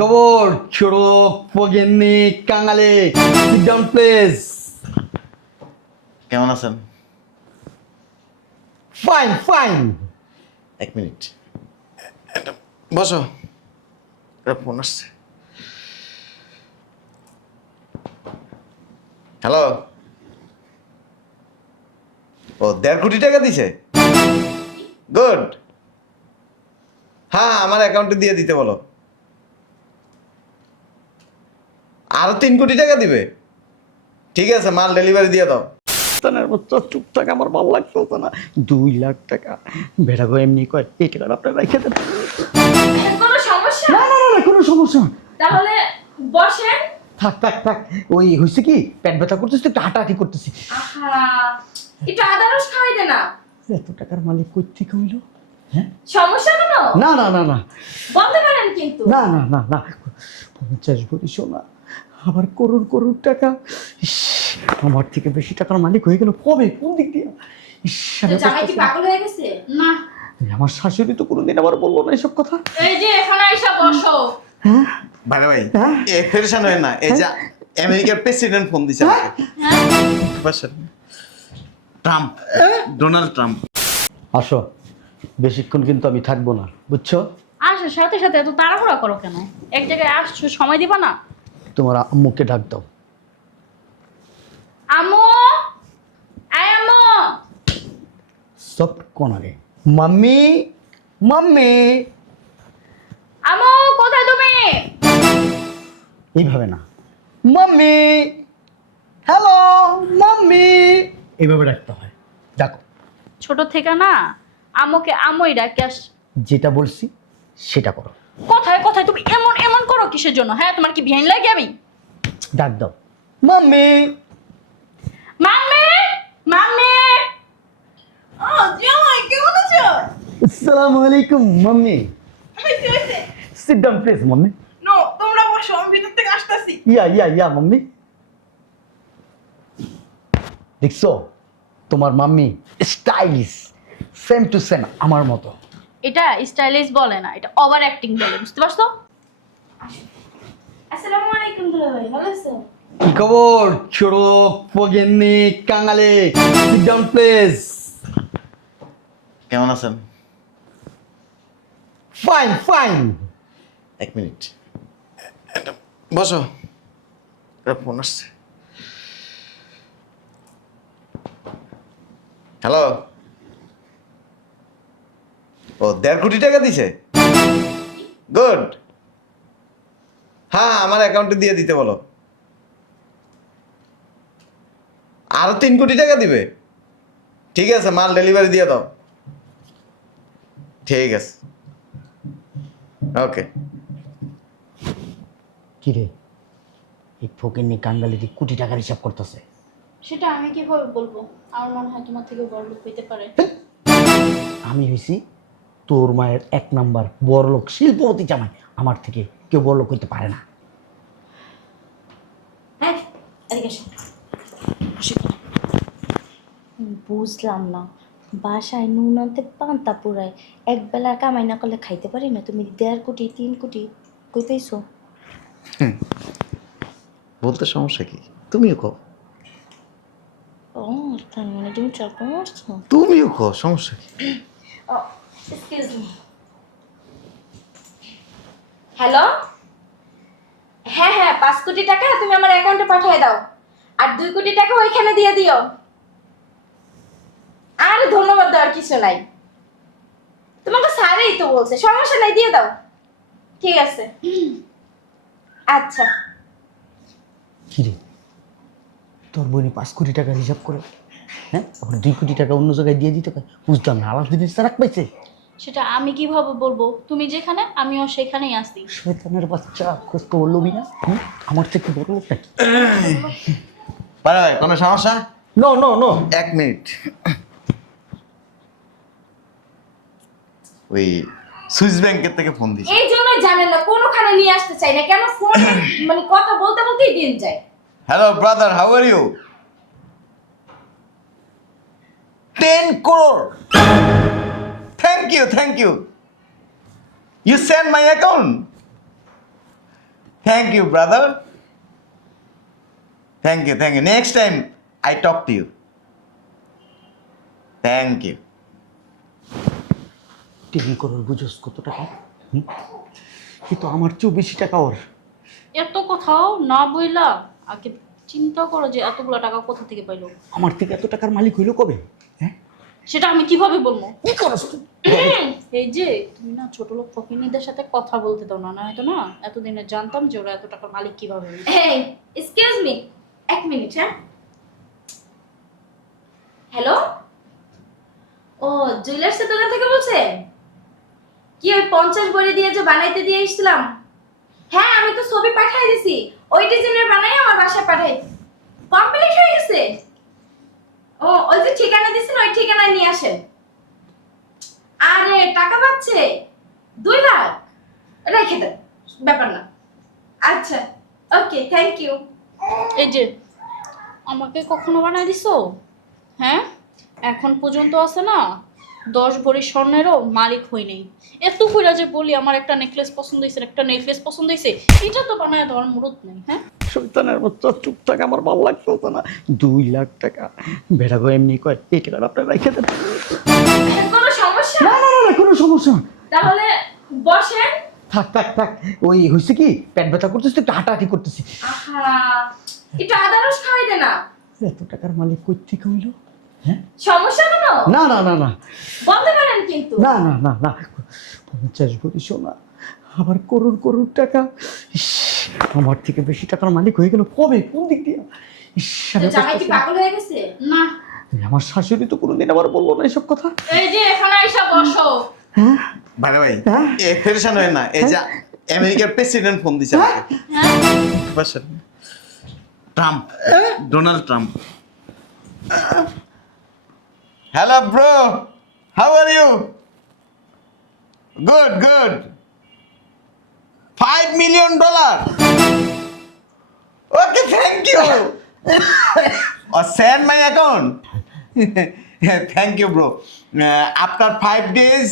খবর চোরক পগেননি কাঙালে seat down please. কেমন আছেন? Fine fine. এক মিনিট, বসো। ফোন আসছে। হ্যালো। ও 1.5 কোটি টাকা দিছে। গুড। হ্যাঁ, আমার অ্যাকাউন্টে দিয়ে দিতে বলো। আরো 3 কোটি টাকা দিবে। ঠিক আছে, মাল ডেলিভারি দিয়ে দাও। চুপ থাকা আমার ভালো লাগতো না। 2 লাখ টাকা বেড়া গো এমনি কয় এই টাকাটা আপনার রেখে দেন। কোনো সমস্যা? না না না না, কোনো সমস্যা না। তাহলে বসেন। থাক থাক থাক, ওই হয়েছে কি পেট ব্যথা করতেছি, একটু হাঁটাহাঁটি করতেছি। আহা, একটু আদা রস খাওয়াই দে না। এত টাকার মালিক কই থেকে হইলো? হ্যাঁ, সমস্যা কোনো? না না না না বলতে পারেন কিন্তু। না না না না 50 ভরি সোনা, আবার করোড় করোড় টাকা। ইস, আমার থেকে বেশি টাকার মালিক হয়ে গেল কবে, কোন দিক দিয়ে? ইস, আমি জামাই কি বুঝতেছি না। পাগল হয়ে গেছে? না। আমার শাশুড়ি তো কোনোদিন আবার বললো না এসব কথা। এই যে এখানে এসে বসো। হ্যাঁ ভাই ভাই, হ্যাঁ? ফেরেশান হয় না। এই যে আমেরিকার প্রেসিডেন্ট ফোন দিছে আমাকে। হ্যাঁ? বসেন। Trump, Donald Trump. আসো, বেশিক্ষণ কিন্তু আমি থাকবো না, বুঝছো? আসো, সাথে সাথে এত তাড়াহুড়া করো কেন? এক জায়গায় আসছো, সময় দিবা না? তোমার আম্মুকে ডাক দাও। আম্মু, আয় আম্মু। সব কোনারে মাম্মি মাম্মি, আম্মু কোথায় তুমি? এইভাবে না, মাম্মি হ্যালো মাম্মি, এইভাবে ডাকতে হয়। ডাকো। ছোট থেকে না আম্মুকে আম্মুই ডাকে আস। যেটা বলছি সেটা করো। কোথায় কোথায় তুমি এমন এমন করো কিসের জন্য? হ্যাঁ, তোমার কি ভিয়ান লাগে আমি? ডাক দাও মাম্মি। Mummy, mummy. ও জামাই কেমন আছো? আসসালামু আলাইকুম মাম্মি। হইছে হইছে। Sit down please mummy. No, তোমরা বসো, আমি ভিতর থেকে আসতেছি। Yeah mummy. দেখছো তোমার mummy stylish, same to same আমার মতো। এটা স্টাইলিশ বলে না, এটা ওভার অ্যাক্টিং বলে, বুঝতে পারছো? আসসালামু আলাইকুম দুলাভাই, ভালো আছো? কি খবর চোরক পগেননি কাঙালে সিট ডাউন প্লিজ। কেমন আছেন? Fine fine. এক মিনিট, বসো। ফোন আসছে। হ্যালো। ও 1.5 কোটি টাকা দিছে। গুড। হ্যাঁ, আমার অ্যাকাউন্টে দিয়ে দিতে বলো। আরো 3 কোটি টাকা দিবে। ঠিক আছে, মাল ডেলিভারি দিয়ে দাও। ঠিক আছে, ওকে। কি রে, এই ফকিন্নি কাঙ্গালি কোটি টাকার হিসাব করতেছে। সেটা আমি কিভাবে বলবো? আমার মনে হয় তোমার থেকে বড় লোক হইতে পারে। আমি হয়েছি তোর মায়ের 1 নাম্বার বড়লোক শিল্পপতি জামাই, আমার থেকে কেউ বড়লোক হইতে পারে না। হ্যাঁ, এদিকে এসো। বুঝলাম না, বাসায় নুন আনতে পান্তা পুরায়, এক বেলা কামাই না করলে খাইতে পারি না। তুমি 1.5 কোটি 3 কোটি কই পাইছো? বলতে সমস্যা কি? তুমিও কো। ও, তার মানে তুমি চাকরি মারছো? তুমিও কো, সমস্যা কি? ও, এক্সকিউজ মি। হ্যালো? হ্যাঁ হ্যাঁ, 5 কোটি টাকা তুমি আমার অ্যাকাউন্টে পাঠিয়ে দাও। আর 2 কোটি টাকা ওইখানে দিয়ে দিও। আর ধন্যবাদ দেওয়ার কিছু নাই। তোমাকে স্যারই তো বলছে, সমস্যা নাই, দিয়ে দাও। ঠিক আছে। আচ্ছা। কি রে, তোর বোনে 5 কোটি টাকার হিসাব করে, হ্যাঁ, আবার 2 কোটি টাকা অন্য জায়গায় দিয়ে দিতে পারে? বুঝতাম না, আলাদিনের সারাক পাইছে। সেটা আমি কিভাবে বলবো? তুমি যেখানে আমিও সেখানেই আসি। শয়তানের বাচ্চা, খোঁজ খবর লবি না? আমার থেকে বড় লোক নাকি? ভাই, কোনো সমস্যা? No no no. 1 মিনিট। ওই সুইস ব্যাংকের থেকে ফোন দিছি। এই জন্যই জানেন না, কোনোখানে নিয়ে আসতে চাই না কেন, ফোন মানে কথা বলতে বলতেই দিন যায়। Hello brother, how are you? 10 crore. Thank you. You send my account. Thank you brother, thank you, thank you. Next time I talk to you. Thank you. TV করার বুঝোস কত টাকা? এ তো আমার চেয়েও বেশি টাকা ওর। এত কথাও না বইলা আগে চিন্তা করো যে এতগুলো টাকা কোথা থেকে পাইলো। আমার থেকে এত টাকার মালিক হইলো কবে? হ্যাঁ, সেটা আমি কিভাবে বলবো? কি করস তুই? এই যে তুমি না ছোট লোক ফকিনীদের সাথে কথা বলতে দাও না, নয়তো না এতদিনে জানতাম যে ওরা এত টাকার মালিক কিভাবে হলো। এই এক্সকিউজ মি, এক মিনিট। হ্যাঁ, হ্যালো, ও জুয়েলার্সের দোকান থেকে বলছেন? কি ওই 50 বড়ি দিয়ে যে বানাইতে দিয়ে এসেছিলাম? হ্যাঁ, আমি তো ছবি পাঠিয়ে দিছি, ওই ডিজাইনের বানাই আমার বাসায় পাঠাই। কমপ্লিট হয়ে গেছে। ও ওই যে ঠিকানা দিছেন ওই ঠিকানায় নিয়ে আসেন। আরে টাকা পাচ্ছে 2 লাখ, রেখে দেন, ব্যাপার না। আচ্ছা, ওকে, থ্যাংক ইউ। এই যে আমাকে কখনো বানাই দিছো? হ্যাঁ, এখন পর্যন্ত আছে না 10 ভরি স্বর্ণেরও মালিক হই নাই। এত কইরা যে বলি আমার একটা নেকলেস পছন্দ হয়েছে, একটা নেকলেস পছন্দ হয়েছে, এটা তো বানায় দেওয়ার মুরত নেই। হ্যাঁ, শয়তানের বাচ্চা, চুপ থাক, আমার ভালো লাগতো না। 2 লাখ টাকা বেড়া গো এমনি কয়, এই টাকাটা আপনার রেখে দেন। কোনো সমস্যা? না না না, কোনো সমস্যা না। তাহলে বসেন। থাক থাক থাক, ওই হয়েছে কি, পেট ব্যথা করতেছি, একটু হাঁটাহাঁটি করতেছি। আহা, একটু আদা রস খাওয়াই দে না। এত টাকার মালিক কই থেকে হইলো? হ্যাঁ, সমস্যা কেন? না না না না বলতে পারেন কিন্তু। না না না না, 50 ভরি সোনা, আবার করোড় করোড় টাকা। ইস, আমার থেকে বেশি টাকার মালিক হয়ে গেল কবে, কোন দিক দিয়ে? ইস, আমি তো জামাই কি বুঝতেছি না। পাগল হয়ে গেছে? না আমার শাশুড়ি তো কোনোদিন আবার বললো না এসব কথা। এই যে এখানে আইসা বসো। হ্যাঁ ভাই ভাই, হ্যাঁ? পেরেশান হয় না, এই যে আমেরিকার প্রেসিডেন্ট ফোন দিছে আমাকে। হ্যাঁ, বসেন। Trump, Donald Trump. Hello bro, how are you? Good good. $5 million। Okay, thank you. Send my account. Thank you bro. After 5 days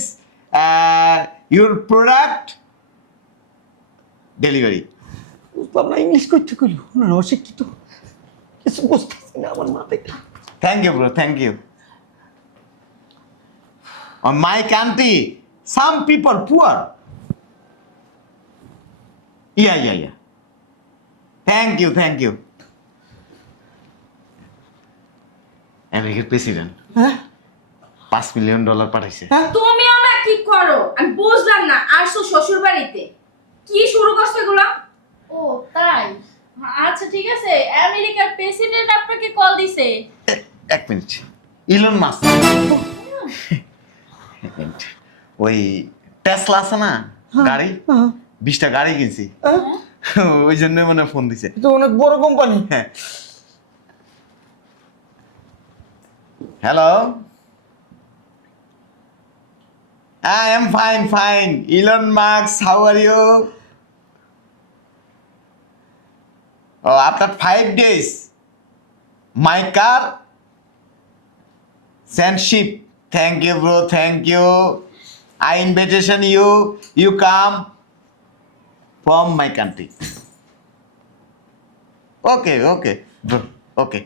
your product delivery. বুঝলাম না, ইংলিশ করতে কইলো না, অশিক্ষিত, কিছু বুঝতেছি না আমার মাথায়। Thank you, bro. Thank you. On my country, some people poor. Yeah. Thank you, thank you. American president, হ্যাঁ $5 million পাঠাইছে। তুমিও না কি করো আমি বুঝলাম না। আসছো শ্বশুর বাড়িতে, কি শুরু করছো এগুলা? ও তাই? আচ্ছা ঠিক আছে, আমেরিকার প্রেসিডেন্ট আপনাকে কল দিছে। এক মিনিট, ইলন মাস্ক। ওই টেসলা আছে না গাড়ি, 20টা গাড়ি কিনছি, ওই জন্য মানে ফোন দিছে। তো অনেক বড় কোম্পানি। হ্যাঁ। Hello, I am fine. Elon Musk, how are you? Oh, after 5 days, my car send ship. Thank you, bro. Thank you. I invitation you. You come from my country. Okay, bro. Okay.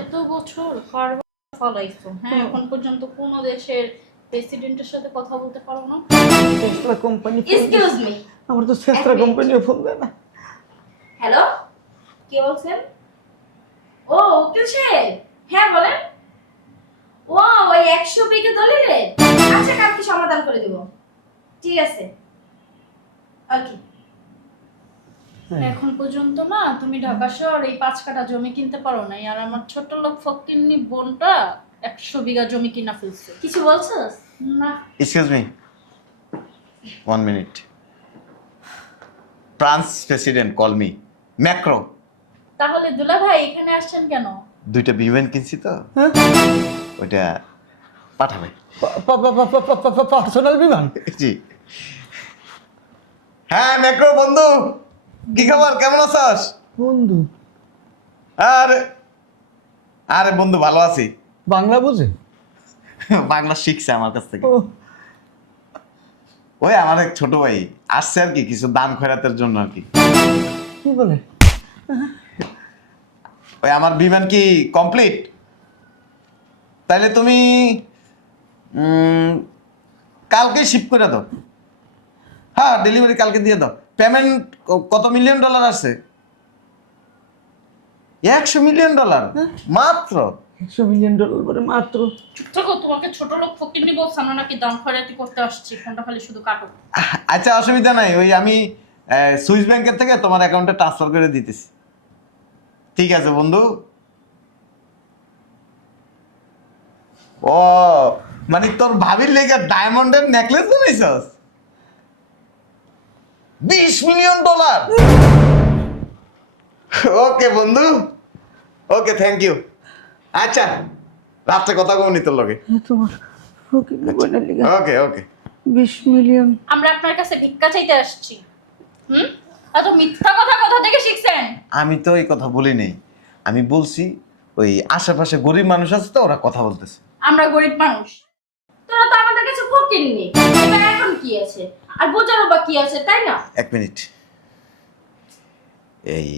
এত বছর কারবার ফলাইছো, হ্যাঁ, এখন পর্যন্ত কোন দেশের প্রেসিডেন্টের সাথে কথা বলতে পারো না? Tesla company. Excuse me. আমার তো টেসলা কোম্পানিও ফোন দেয় না। হ্যালো, কে বলছেন? ও উকিল সাহেব, হ্যাঁ বলেন। ও ওই 100 বিঘা দলিলের, আচ্ছা কালকে সমাধান করে দেব। ঠিক আছে, ওকে। এখন পর্যন্ত না তুমি ঢাকা শহর এই 5 কাঠা জমি কিনতে পারো নাই, আর আমার ছোট লোক ফকিন্নি বোনটা 100 বিঘা জমি কিনা ফেলছে। কিছু বলছস? না, Excuse me. 1 minute. France president call me. Macro. তাহলে দুলা ভাই এখানে আসছেন কেন? 2টা বিমান কিনছি তো, ওইটা পাঠাবে। পার্সোনাল বিমান। জি। হ্যাঁ ম্যাক্রো বন্ধু, কি খবর, কেমন আছিস? বন্ধু আরে বন্ধু ভালো আছি। বাংলা বুঝে? বাংলা শিখছে আমার কাছ থেকে। ও ওই আমার এক ছোট ভাই আসছে আর কি, কিছু দান খয়রাতের জন্য আর কি। কি বলে? ওই আমার বিমান কি কমপ্লিট? তাহলে তুমি কালকে শিপ করে দাও। হ্যাঁ, ডেলিভারি কালকে দিয়ে দাও। পেমেন্ট কত $1 মিলিয়ন আছে? $100 মিলিয়ন মাত্র। $100 মিলিয়ন করে মাত্র? চুপ থাকো, তোমাকে ছোট লোক ফকিন্নি বলছাম না নাকি দান খয়রাতি করতে আসছি? ফোনটা খালি শুধু কাটো। আচ্ছা, অসুবিধা নাই, ওই আমি সুইস ব্যাংকের থেকে তোমার অ্যাকাউন্টে ট্রান্সফার করে দিতেছি। ঠিক আছে বন্ধু। ও মানে তোর ভাবির লেগে ডায়মন্ডের নেকলেস বানাইছস? $20 মিলিয়ন। ওকে বন্ধু, ওকে, থ্যাংক ইউ। আচ্ছা, রাত্রে কথা কমনি তোর লগে। তোমার ফকিন্নি বোনের লিগা ওকে ওকে। 20 মিলিয়ন? আমরা আপনার কাছে ভিক্ষা চাইতে আসছি। এত মিথ্যা কথা কোথা থেকে শিখছেন? আমি তো এই কথা বলি নাই, আমি বলছি ওই আশেপাশে গরিব মানুষ আছে তো, ওরা কথা বলতেছে। আমরা গরিব মানুষ। তোরা তো আমাদের কাছে ফকিন্নি, এবার এখন কি আছে আর বোঝারও বা কি আছে, তাই না? এক মিনিট, এই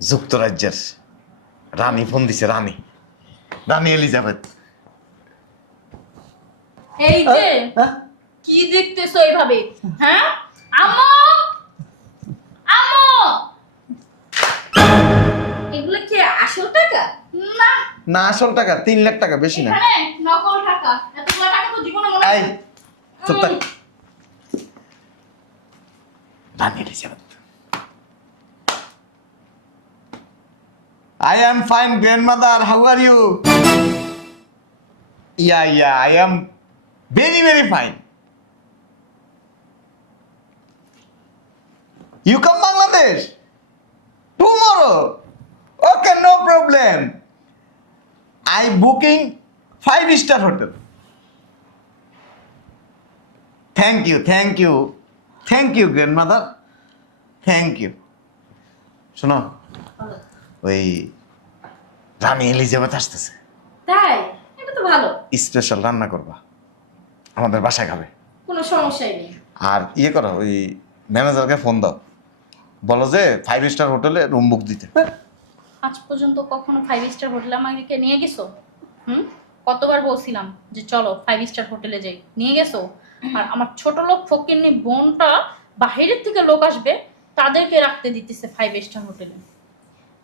যুক্তরাজ্যের রানী ফোন দিছে, রানী এলিজাবেথ। এই যে হ্যাঁ? কি দেখতেছো এইভাবে? হ্যাঁ আম্মু, আম্মু। এগুলো কি আসল টাকা? না, না, আসল টাকা 3 লাখ টাকা, বেশি না। এখানে নকল টাকা। এতগুলো টাকা তো জীবনে মনে এই চুপ থাক। রানী Elizabeth. I am fine, grandmother. How are you? Yeah, I am very, very fine. You come Bangladesh tomorrow? Okay, no problem. I booking 5-star hotel. Thank you, grandmother. Thank you. শোনো, ওই রানী এলিজাবেথ আসতেছে, তাই? এটা তো ভালো, special রান্না করবা, আমাদের বাসায় খাবে। কোনো সমস্যাই নেই। আর ইয়ে করো, ওই ম্যানেজারকে ফোন দাও, বলো যে 5-স্টার হোটেলে রুম বুক দিতে। আজ পর্যন্ত কখনো 5 স্টার হোটেলে আমাকে নিয়ে গেছো? কতবার বলছিলাম যে চলো 5 স্টার হোটেলে যাই, নিয়ে গেছো? আর আমার ছোট লোক ফকিন্নি বোনটা বাহিরের থেকে লোক আসবে, তাদেরকে রাখতে দিতেছে 5 স্টার হোটেলে।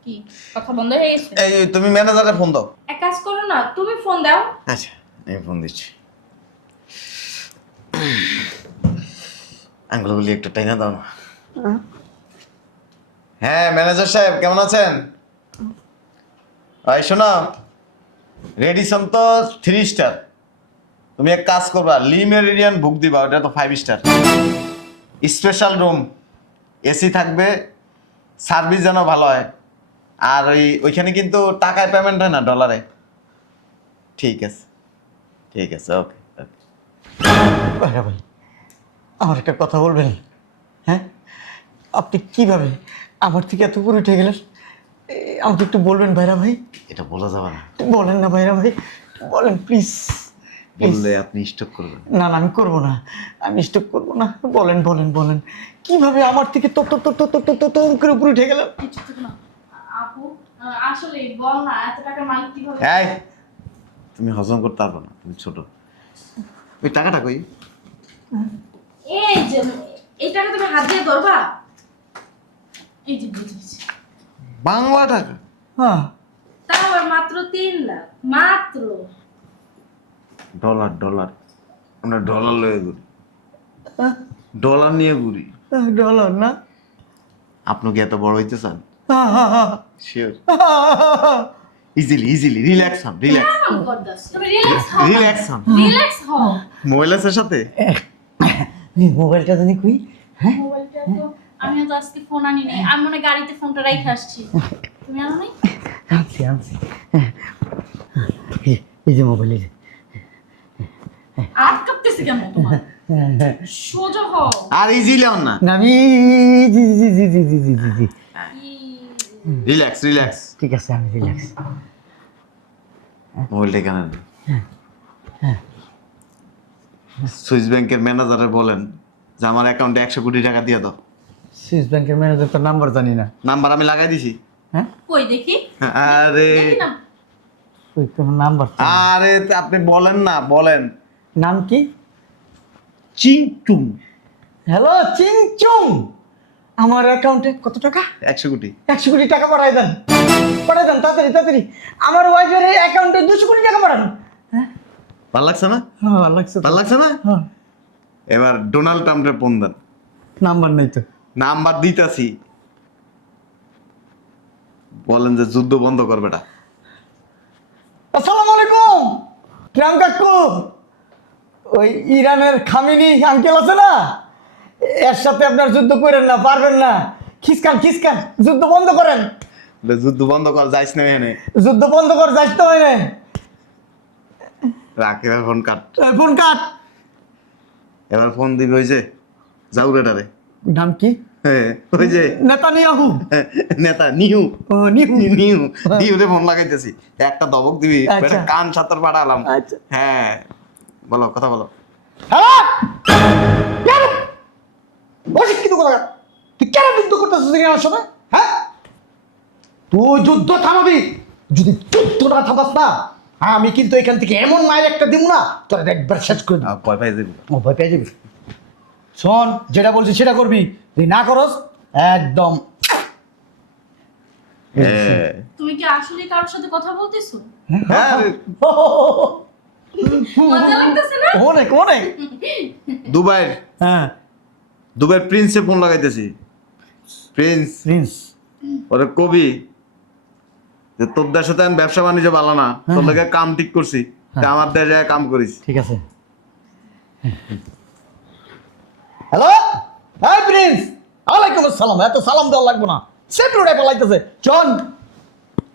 কি কথা বন্ধ হয়ে গেছে? এই তুমি ম্যানেজারে ফোন দাও। এক কাজ করো না, তুমি ফোন দাও। আচ্ছা, আমি ফোন দিচ্ছি। আঙ্গুলগুলি একটু টাইনা দাও না। হ্যাঁ ম্যানেজার সাহেব, কেমন আছেন? ভাই শোনো, রেডিসন তো 3 স্টার, তুমি এক কাজ করবা, লি মেরিডিয়ান বুক দিবা, ওটা তো 5 স্টার। স্পেশাল রুম, এসি থাকবে, সার্ভিস যেন ভালো হয়। আর ওইখানে কিন্তু টাকায় পেমেন্ট হয় না, ডলারে। ঠিক আছে, ওকে। ভাইরা ভাই, আমার একটা কথা বলবেন? হ্যাঁ, আপনি কিভাবে আমার থেকে এত উপরে উঠে গেলেন? আমাকে একটু বলবেন ভাইরা ভাই? এটা বলা যাবে না। বলেন না ভাইরা ভাই, বলেন প্লিজ। বললে আপনি স্টক করবেন। না আমি করবো না, আমি স্টপ করবো না। বলেন কিভাবে আমার থেকে তো করে উপরে উঠে গেলেন? কিছু তো না আপু, আসলে বল না, এত টাকা মালিক কিভাবে? এই তুমি হজম করতে পারবে না, তুমি ছোট। ওই টাকাটা কই? এই যে এই টাকা তুমি হাত দিয়ে ধরবা? এই যে বুঝেছি। বাংলা টাকা? হ্যাঁ, তাও আবার মাত্র 3 লাখ, মাত্র। ডলার আমরা ডলার লয়ে ঘুরি, ডলার নিয়ে ঘুরি। ডলার না? আপনি কি এত বড় হইতে চান? শিওর? হ্যাঁ। ইজিলি রিল্যাক্স হন, রিল্যাক্স। কেমন করদাস? তুমি রিল্যাক্স হও, রিল্যাক্স হও। মোবাইলের সাথে মোবাইলটা জানি কই? হ্যাঁ, মোবাইলটা তো আমি তো আজকে ফোন আনি নাই, আমি মনে গাড়িতে ফোনটা রাইখে আসছি। তুমি আনো নাই? আনছি। এই যে মোবাইল, এই যে। আটকাতেছে কেন তোমার? সোজা হও। আর ইজিলি হন না। না আমি জি। রিল্যাক্স। ঠিক আছে, আমি রিল্যাক্স। মোবাইলটা কেন? সুইস ব্যাংকের ম্যানেজারে বলেন যে আমার অ্যাকাউন্টে 100 কোটি টাকা দিয়ে দাও। সুইস ব্যাংকের ম্যানেজার তো নাম্বার জানি না। নাম্বার আমি লাগাই দিছি। হ্যাঁ কই দেখি আরে দেখি না। ওই কোনো নাম্বার তো না। আরে আপনি বলেন না, বলেন। নাম কি? চিংটুং। হ্যালো চিংচুং, আমার অ্যাকাউন্টে কত টাকা? 100 কোটি। 100 কোটি টাকা পাঠাই দেন, পাঠাই দেন তাড়াতাড়ি তাড়াতাড়ি। আমার ওয়াইফের অ্যাকাউন্টে 200 কোটি টাকা পাঠান। হ্যাঁ ভালো লাগছে না? হ্যাঁ ভালো লাগছে তো। ভালো লাগছে না? হ্যাঁ এবার ডোনাল্ড ট্রাম্পের ফোন দেন। নাম্বার নেই তো। নাম্বার দিতাছি, বলেন যে যুদ্ধ বন্ধ করবে এটা। আসসালামু আলাইকুম ট্রাম্প কাকু। ওই ইরানের খামিনি আঙ্কেল আছে না, এর সাথে আপনার যুদ্ধ করেন না, পারবেন না। খিসকান খিসকান, যুদ্ধ বন্ধ করেন। যুদ্ধ বন্ধ কর, যাইস না এখানে। যুদ্ধ বন্ধ করে যাইতে তো হয় না। রাখ, এবার ফোন কাট। Phone cut. এবার ফোন দিবি ওই যে জাউরেটারে। নাম কি? হ্যাঁ, ওই যে নেতানিয়াহু। নেতা নিহু। ও নিহু। নিহু নিহুরে ফোন লাগাইতেছি, একটা দবক দিবি, আচ্ছা। একটা কান সাতর পাঠালাম। আচ্ছা। হ্যাঁ, বলো, কথা বলো। হ্যালো কেন অশিক্ষিত কথা, তুই কেন যুদ্ধ করতেছিস আমার সাথে? হ্যাঁ তুই যুদ্ধ থামাবি, যদি যুদ্ধটা থামাস না আমি কিন্তু এখান থেকে এমন মায়ের একটা দিব না তোর একবার শেষ করে দিই। ভয় পাই যাবি। ও ভয় পেয়ে যাবি। শোন, যেটা বলছি সেটা করবি, তুই না করস একদম। হ্যাঁ। তুমি কি আসলে কারোর সাথে কথা বলতেছো? হ্যাঁ, মজা লাগতেছে না? অনেক অনেক। দুবাইয়ের হ্যাঁ দুবাইয়ের প্রিন্সে ফোন লাগাইতেছি। Prince prince. ওরে কবি যে তোর দেশে তো আমি ব্যবসা বাণিজ্য ভালো না, তোর লাগে কাম ঠিক করছি, তা আমার দেশে কাম করিস। ঠিক আছে। হ্যালো হাই প্রিন্স, ওয়ালাইকুম আসসালাম। এত সালাম দেওয়া লাগবে না, সেপ্রোডে পালাইতেছে। চল,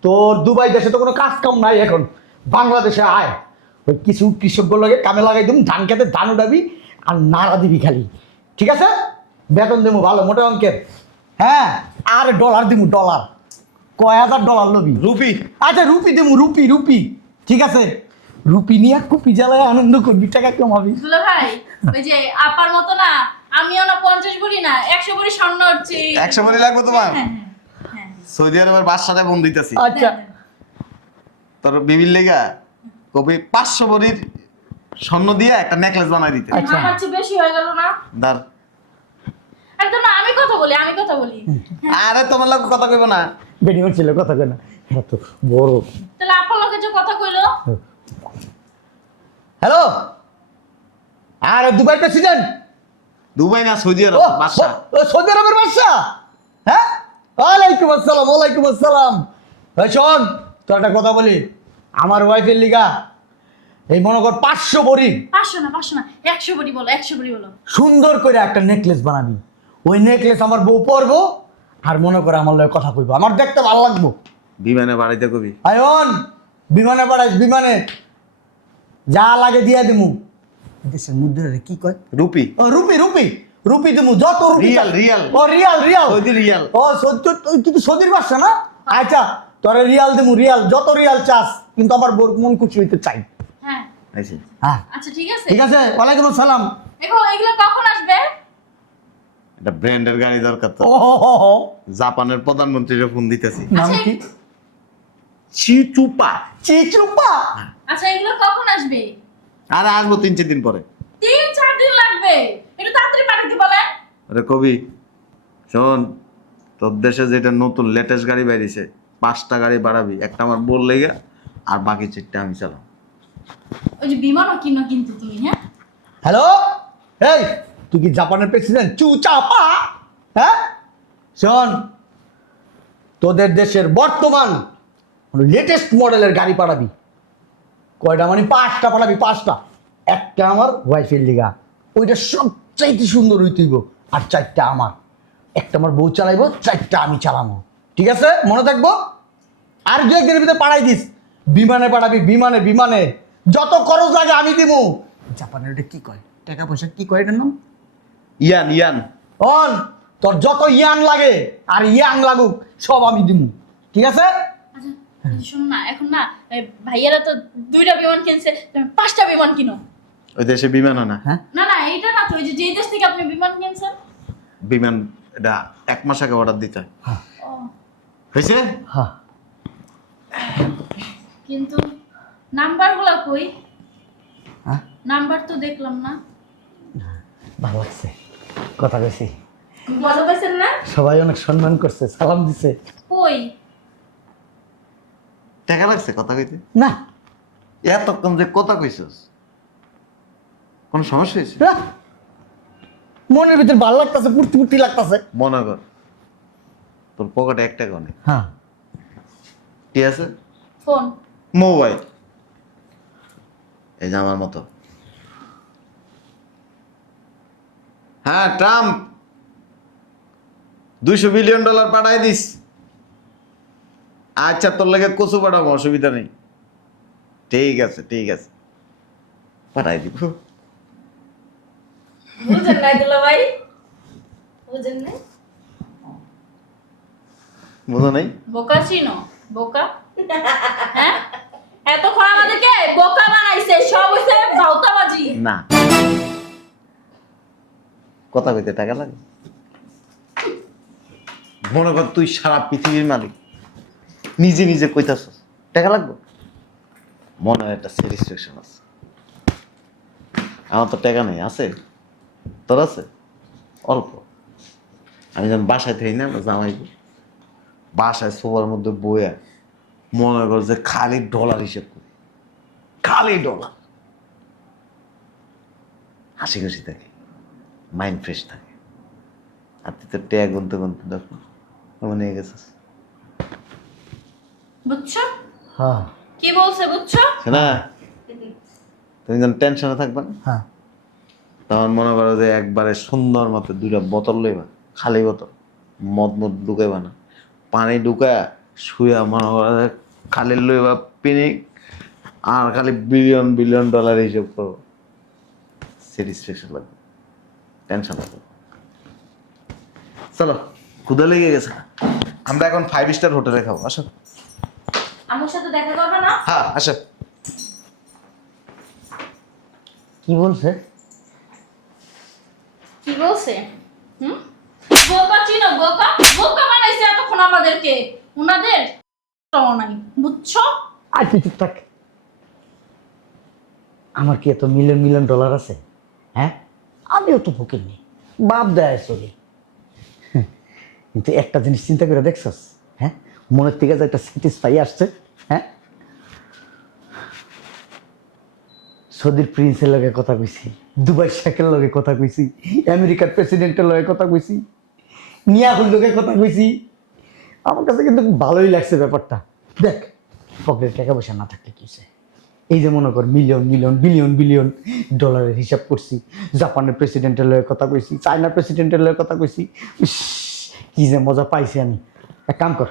তোর দুবাই দেশে তো কোনো কাজ কাম নাই এখন, বাংলাদেশে আয়। ওই কিছু কৃষকগুলো লাগে কামে লাগাই দিম, ধান খেতে ধান উঠাবি আর নাড়া দিবি খালি, ঠিক আছে? বেতন দেবো ভালো মোটা অঙ্কের। হ্যাঁ, আর ডলার দিবো, ডলার কয় $1000 লবি। রুপি। আচ্ছা রুপি দেবো, রুপি রুপি, ঠিক আছে? রুপি নিয়ে কুপি জ্বালায় আনন্দ করবি, টাকা কমাবি। দুলা ভাই, ওই যে আপার মতো না, আমিও না 50 ভরি না 100 ভরি স্বর্ণ হচ্ছে। 100 ভরি লাগবে তোমার? হ্যাঁ, হ্যাঁ। সৌদি আরবের বাদশারে ফোন দিতেছি, আচ্ছা তোর বিবির লেগা কবি 500 ভরির স্বর্ণ দিয়ে একটা নেকলেস বানাই দিতে। আচ্ছা। আমার চেয়ে বেশি হয়ে গেল না? দার। একদম না, আমি কথা বলি, আমি কথা বলি। আরে তোমার লোক কথা কইব না। বেডিমোর ছিল কথা কয় না, এত বড়। তাহলে আপার লোকে যে কথা কইলো। হ্যালো, আর দুবাই প্রেসিডেন্ট? দুবাই না, সৌদি আরব বাদশা। সৌদি আরবের বাদশা। হ্যাঁ, ওয়ালাইকুম আসসালাম, ওয়ালাইকুম আসসালাম। ভাই শোন, তোর একটা কথা বলি, আমার ওয়াইফের লিগা এই মনে কর 500 ভরি 500 না 100 ভরি বলো, 100 ভরি বলো। সুন্দর করে একটা নেকলেস বানাবি। ওই নেকলেস আমার বউ পরবো আর মনে করে আমার লগে কথা কইবো, আমার দেখতে ভালো লাগবো। বিমানে বাড়িতে কবি। আয়ন বিমানে পাঠাইস, বিমানে যা লাগে দিয়া দিমু। দেশের মুদ্রা কি কয়? রুপি। ও রুপি রুপি রুপি দিমু, যত রুপি রিয়াল, চাই। রিয়াল। ও রিয়াল রিয়াল, সৌদি রিয়াল। ও সৌদি, তুই তো সৌদির বাসা না? আচ্ছা তোরে রিয়াল দিমু, রিয়াল যত রিয়াল চাস, কিন্তু আমার বোর মন খুশি হইতে চাই। হ্যাঁ, আইছে। হ্যাঁ আচ্ছা ঠিক আছে। ঠিক আছে, ওয়ালাইকুম আসসালাম। দেখো এগুলো কখন আসবে? এটা ব্র্যান্ডের গাড়ি দরকার তো। ও হো হো হো। জাপানের প্রধানমন্ত্রীর ফোন দিতেছি। নাম আচ্ছা, কি? চিচুপা। চিচুপা। আচ্ছা এগুলো কখন আসবে? আর আসবো 3-4 দিন পরে। 3-4 দিন লাগবে, একটু তাড়াতাড়ি পাঠাতে বলেন। আরে কবি শোন, তোর দেশে যেটা নতুন লেটেস্ট গাড়ি বেরিয়েছে, 5টা গাড়ি বাড়াবি, একটা আমার বল লেগে আর বাকি 4টা আমি চালাম। ওই যে বিমানও কিনো কিন্তু তুমি। হ্যাঁ হ্যালো, এই তুই কি জাপানের প্রেসিডেন্ট চুচাপা? হ্যাঁ শোন, তোদের দেশের বর্তমান লেটেস্ট মডেলের গাড়ি পাঠাবি। কয়টা মানে 5টা পাঠাবি, 5টা। একটা আমার ওয়াইফের লিগা, ওইটা সবচাইতে সুন্দর হইতেইব, আর 4টা আমার। একটা আমার বউ চালাইবো, 4টা আমি চালাবো, ঠিক আছে? মনে থাকবো। আর 2-1 দিনের ভিতরে পাঠাই দিস। বিমানে পাঠাবি, বিমানে বিমানে যত খরচ লাগে আমি দিব। জাপানের এটা কি কয়, টাকা পয়সা কি কয় এটার নাম? ইয়ান, ইয়ান। অন তোর যত ইয়ান লাগে আর ইয়াং লাগুক সব আমি দিব, ঠিক আছে? আচ্ছা এই যে শোনো না, এখন না এই ভাইয়ারা তো 2টা বিমান কিনছে, তুমি 5টা বিমান কিনো। ওই দেশে বিমান হয় না। হ্যাঁ না না এইটা না তো, ওই যে যেই দেশ থেকে আপনি বিমান কিনছেন। বিমান এটা 1 মাস আগে অর্ডার দিতে হয়। ও হয়েছে? হ্যাঁ কিন্তু নাম্বারগুলো কই? হ্যাঁ নাম্বার তো দেখলাম না। ভালো লাগছে কথা কইছি, মজা পাইছেন না? সবাই অনেক সম্মান করছে, সালাম দিছে। কই? টাকা লাগছে কথা কইতে? না এতক্ষণ যে কথা কইছস কোন সমস্যা হয়েছে? না, মনের ভিতর ভালো লাগতেছে, ফুর্তি ফুর্তি লাগতেছে। মনে কর তোর পকেটে 1 টাকাও নেই, হ্যাঁ কি আছে? ফোন। মোবাইল। এই যে আমার মতো। হ্যাঁ ট্রাম্প $200 বিলিয়ন পাঠাই দিস। আচ্ছা তোর লাগে কচু পাঠাবো, অসুবিধা নেই। ঠিক আছে ঠিক আছে, পাঠাই দিব। বুঝেন নাই দুলা ভাই? বুঝেন নাই? বুঝো নাই? বোকা চিনো? বোকা? হ্যাঁ, এতক্ষণ আমাদেরকে বোকা বানাইছে, সব হইছে ভাউতাবাজি। না, কথা কইতে টাকা লাগে। মনে কর তুই সারা পৃথিবীর মালিক, নিজে নিজে কইতাছস টাকা লাগবে। মনে হয় একটা স্যাটিসফ্যাকশন আছে। আমার তো টাকা নেই, আছে? তোর আছে? অল্প। আমি যখন বাসায় থাকি না, জামাই বাসায় সোফার মধ্যে বইয়া মনে কর যে খালি ডলার হিসেব করি, খালি ডলার। হাসি খুশি থাকে, মাইন্ড ফ্রেশ থাকে। আর তুই তো ট্যাগ গুনতে গুনতে দেখো মনে হয়ে গেছিস। বুঝছো হ্যাঁ কি বলছে? বুঝছো? না তুমি যখন টেনশনে থাকবে না, হ্যাঁ তখন মনে করো যে একবারে সুন্দর মতো 2টা বোতল লইবা, খালি বোতল, মদ ঢুকাইবা না, পানি ঢুকায় শুয়া মনে করো যে খালি লইবা পিনিক, আর খালি বিলিয়ন বিলিয়ন ডলার হিসেব করবো। স্যাটিসফ্যাকশন লাগবে, টেনশন লাগবে। চলো, ক্ষুধা লেগে গেছে, আমরা এখন 5 স্টার হোটেলে খাবো। আসো। আমার সাথে দেখা করবে না? হ্যাঁ আসো। কি বলছে? কি বলছে? হুম, বোকা চিনো? বোকা বোকা বানাইছে এতক্ষণ আমাদেরকে। উনাদের নাই, বুঝছো? আর তুই চুপ থাক। আমার কি এত মিলিয়ন মিলিয়ন ডলার আছে? হ্যাঁ, আমিও তো ফকির নি, বাপ দেয় চলি। কিন্তু একটা জিনিস চিন্তা করে দেখছস? হ্যাঁ, মনের থেকে যে একটা স্যাটিসফাই আসছে। হ্যাঁ, সৌদির প্রিন্সের লগে কথা কইছি, দুবাই শেখের লগে কথা কইছি, আমেরিকার প্রেসিডেন্টের লগে কথা কইছি, নিয়াহুর লগে কথা কইছি। আমার কাছে কিন্তু ভালোই লাগছে ব্যাপারটা। দেখ, পকেটে টাকা পয়সা না থাকলে কি হইছে? এই যে মনে কর মিলিয়ন মিলিয়ন বিলিয়ন বিলিয়ন ডলারের হিসাব করছি, জাপানের প্রেসিডেন্টের লগে কথা কইছি, চায়নার প্রেসিডেন্টের লগে কথা কইছি। ইস, কি যে মজা পাইছি আমি। এক কাম কর,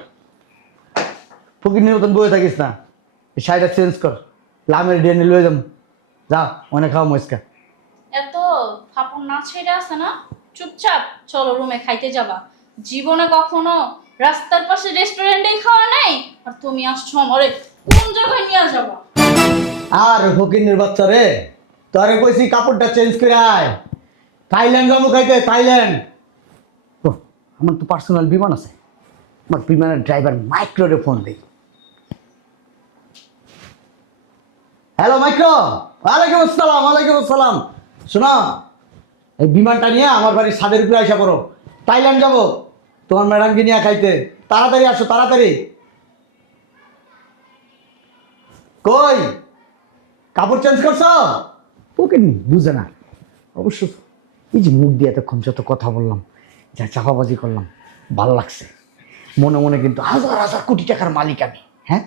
ফকিরের মতন বয়ে থাকিস না, এই শাড়িটা চেঞ্জ কর, লামের ডিএনএ লয়ে যাম। যা, অনেক খাওয়া মস্কা। এত ফাপড় না ছেড়ে আছে না, চুপচাপ চলো রুমে খাইতে যাবা। জীবনে কখনো রাস্তার পাশে রেস্টুরেন্টেই খাওয়া নাই, আর তুমি আসছো আমারে কোন জায়গায় নিয়ে যাবা? আর ফকিরের বাচ্চা রে, তোরে কইছি কাপড়টা চেঞ্জ করে আয়, থাইল্যান্ড যাবো খাইতে, থাইল্যান্ড। ও, আমার তো পার্সোনাল বিমান আছে, আমার বিমানের ড্রাইভার মাইক্রোরে ফোন দেই। Hello micro. ওয়ালাইকুম আসসালাম, ওয়ালাইকুম আসসালাম। শোনো, এই বিমানটা নিয়ে আমার বাড়ির ছাদের উপরে আইসা পড়ো, থাইল্যান্ড যাবো তোমার ম্যাডামকে নিয়ে খাইতে। তাড়াতাড়ি আসো, তাড়াতাড়ি। কই কাপড় চেঞ্জ করছো? ওকে নি বুঝে না অবশ্য। এই যে মুখ দিয়ে এতক্ষণ যত কথা বললাম, যা চাপাবাজি করলাম, ভাল লাগছে। মনে মনে কিন্তু হাজার হাজার কোটি টাকার মালিক আমি। হ্যাঁ,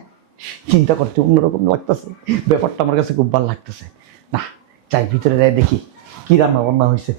চিন্তা করতে অন্যরকম লাগতেছে, ব্যাপারটা আমার কাছে খুব ভালো লাগতেছে। না, যাই ভিতরে যাই দেখি কি রান্না বান্না হয়েছে।